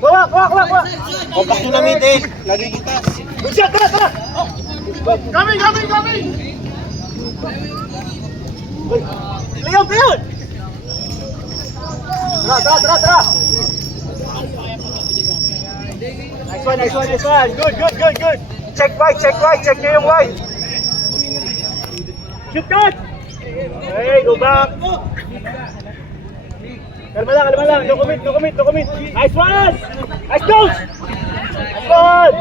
Kuha. Kompak nyo na midin. Lagi butas. Good shot, tara. Kami. Leon. Tara. Nice one. Good. Check wide. Check nyo yung wide. Shoot good. Hey, go back. Kalma lang. No commit. Nice one. Nice dose. Nice one.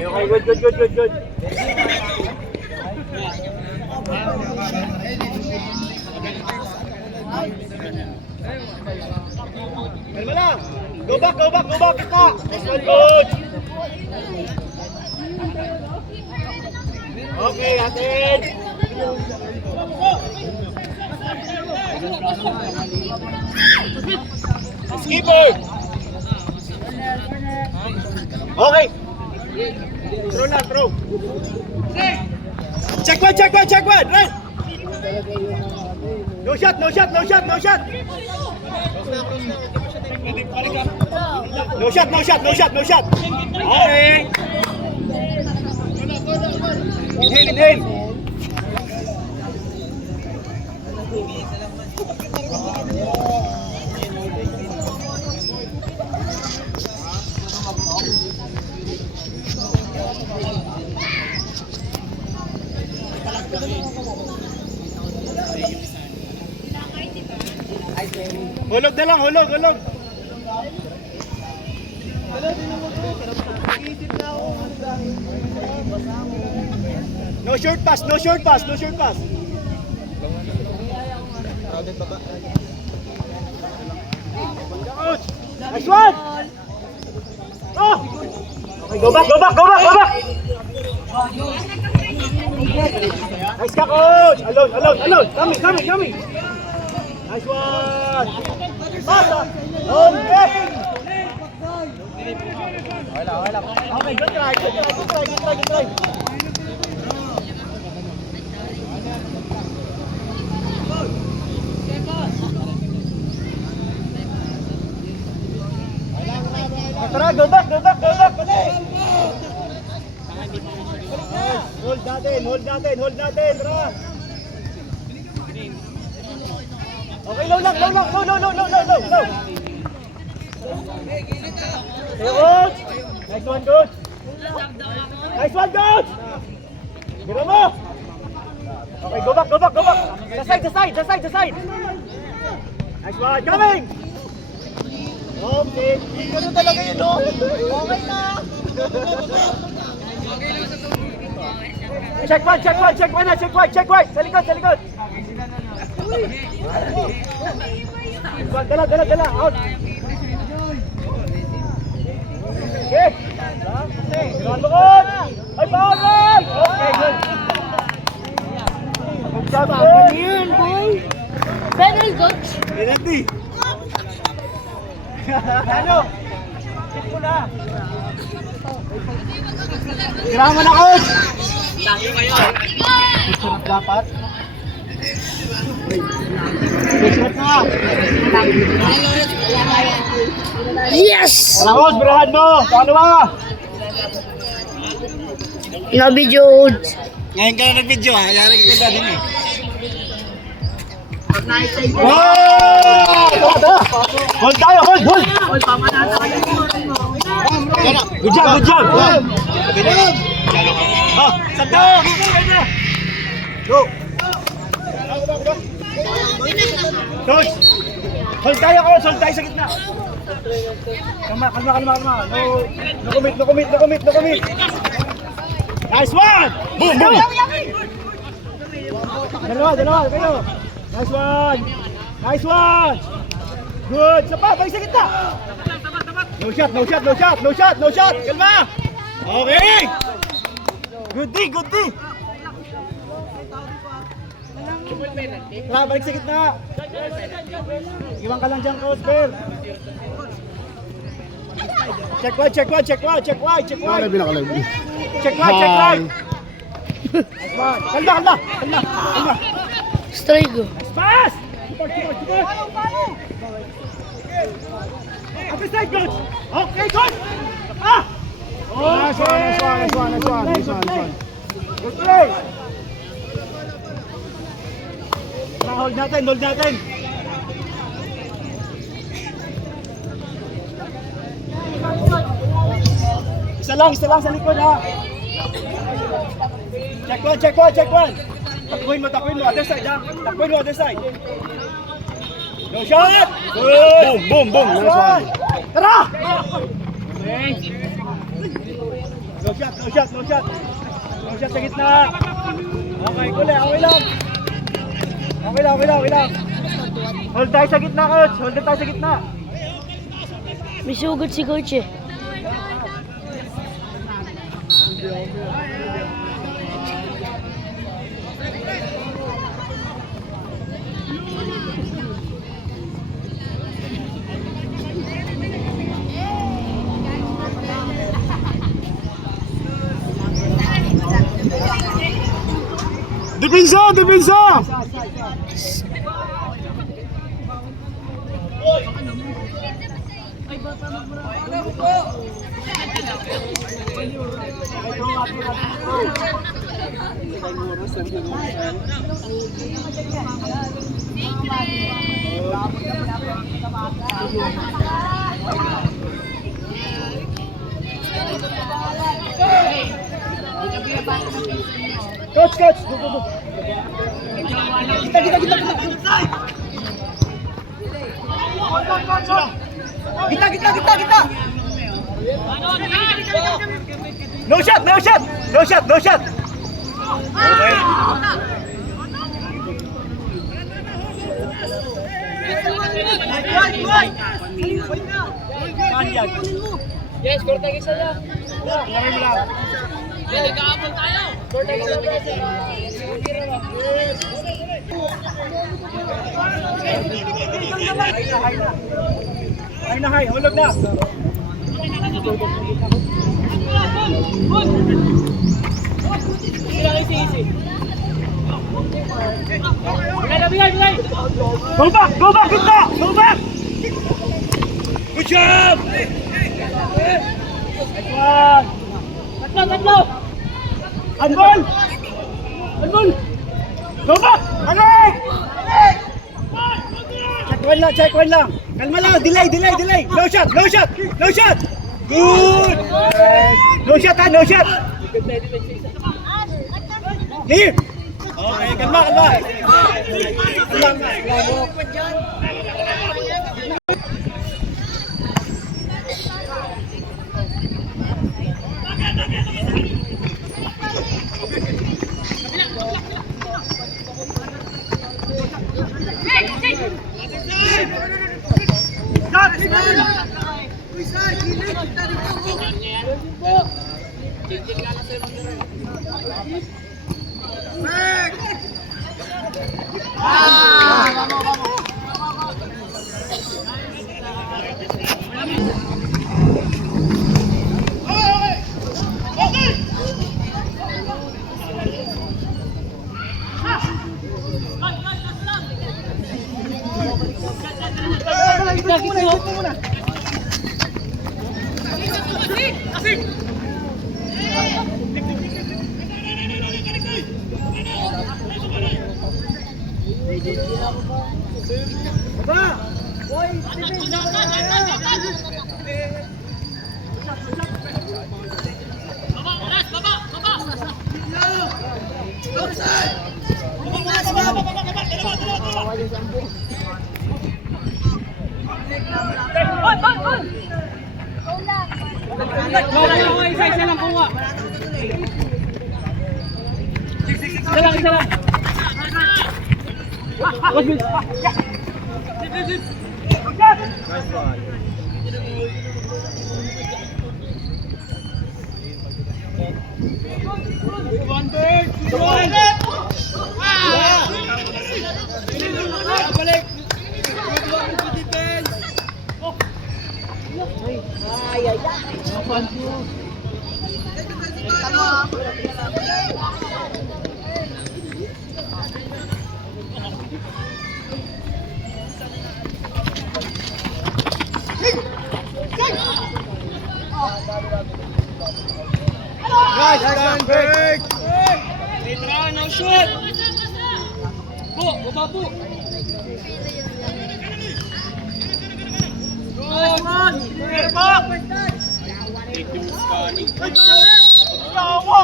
Okay, good. Kalma lang. Go back. Kita. Nice one, good. Okay, atin. Skipper. Okay. Throw. Check one. Right. No shot. No shot. Okay. Inhale. Hulog na lang, hulog. No short pass. Nice one. Oh. Okay, go back. Nice ka, coach. Alone. Coming. Nice one. Pasa. Okay. Okay, good try. Tara, go back. Hold natin, tara. Okay, low lang. Coach. Nice one, coach. Gira mo. Okay, go back. Sa side. Nice one, coming. Okay. Ganun talaga yun, no? Okay na. Check wide. Sa likod. Dala. Out. Okay. Ginawan mo, coach. Ay, bawal. Okay, good. Good job, coach. Yun, boy. Very good. Penalty. Ano? Tip mo na. Girahan mo na, coach. Sarap dapat. Sarap na. Yes! Tara, coach, birahan mo. Paano ba? Na-video. Ngayon ka na nag-video ha. Yari ka ganda din eh. Hold tayo. Good job. Sanda. Go. Coach. Hold tayo sa gitna. Kalma. No commit. Nice one. Boom. Dalawa kayo. Nice one. Good. Sapa, balik sa gitna. No shot. Kalma. Okay. Good D. Tara, balik sa gitna. Iwan ka lang dyan, Coach Bell. Check wide. Check wide. Kalma. Straight go. Pass! Okay, side, coach. Okay, coach. Ah! Nice one. Good play. Hold natin. Isa lang sa likod ha. Check one. Takuin mo, other side ha. Other side. No shot! Good! Boom. Nice one. Tara! No shot. No shot sa gitna. Okay, kule, okay lang. Hold tayo sa gitna, coach. Hold tayo sa gitna. May sugod si coach eh. Depensa! Coach, go. Kita. Kita. No shot. Okay. Yes, korteng isa lang. Lagay mo lang. Nag-aabol tayo. Korteng isa Hay, hulog na. Easy. Bigay. Go back, gitna. Go back. Good job. Tatlo. Anbol. Go back. Alik. Check one lang. Kalma lang. Delay. No shot. Good. No shot. Leave. Okay, kalma. Isa lang kuha. Isa lang. Nice one, break! Petra, no shoot! Bu, baba bu! Nice one! Back! Tawa!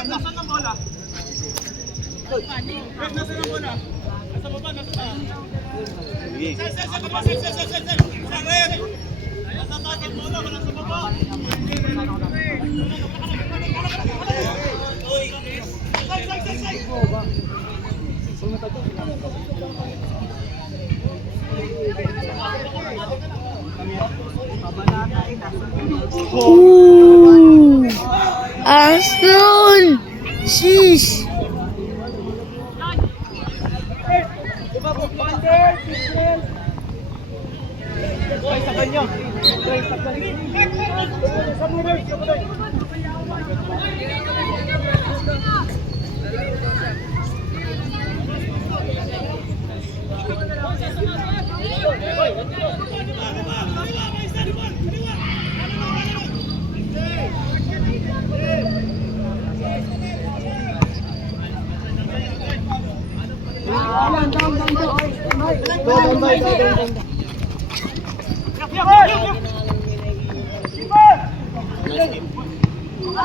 Nasaan ang bola? Nasaan ang bola? Nasa baba, nasa baba. Sa baba, sa red! Nasa taas ang bola, wala sa baba. Ooh! Arsenal! Sheesh! Sa kanya. Sa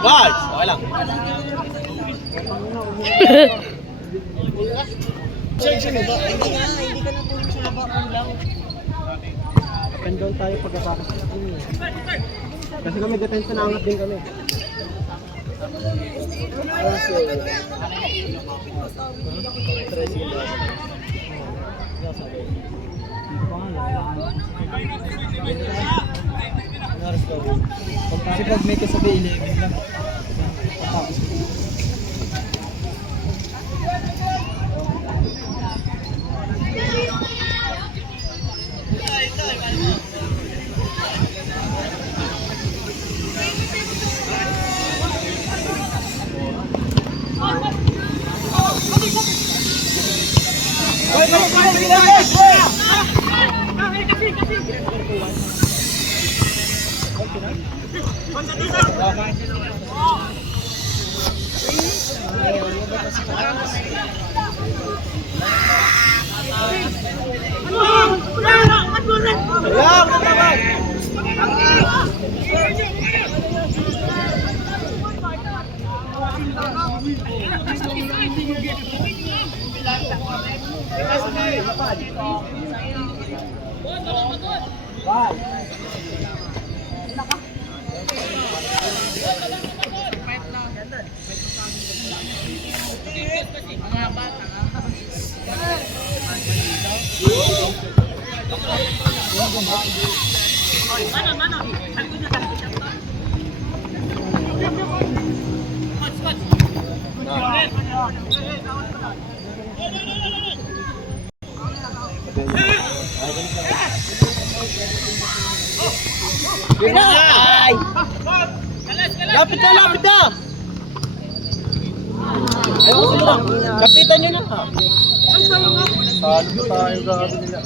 Guys, okay lang. Pen down tayo pagkatapos sa kanya. Kasi kami depensa na angat din kami. Kasi pag may kasabi 11 lang. Lapit na, lapit na! Ayun, sige na. Kapitan nyo na. Salo tayo, grabe nila.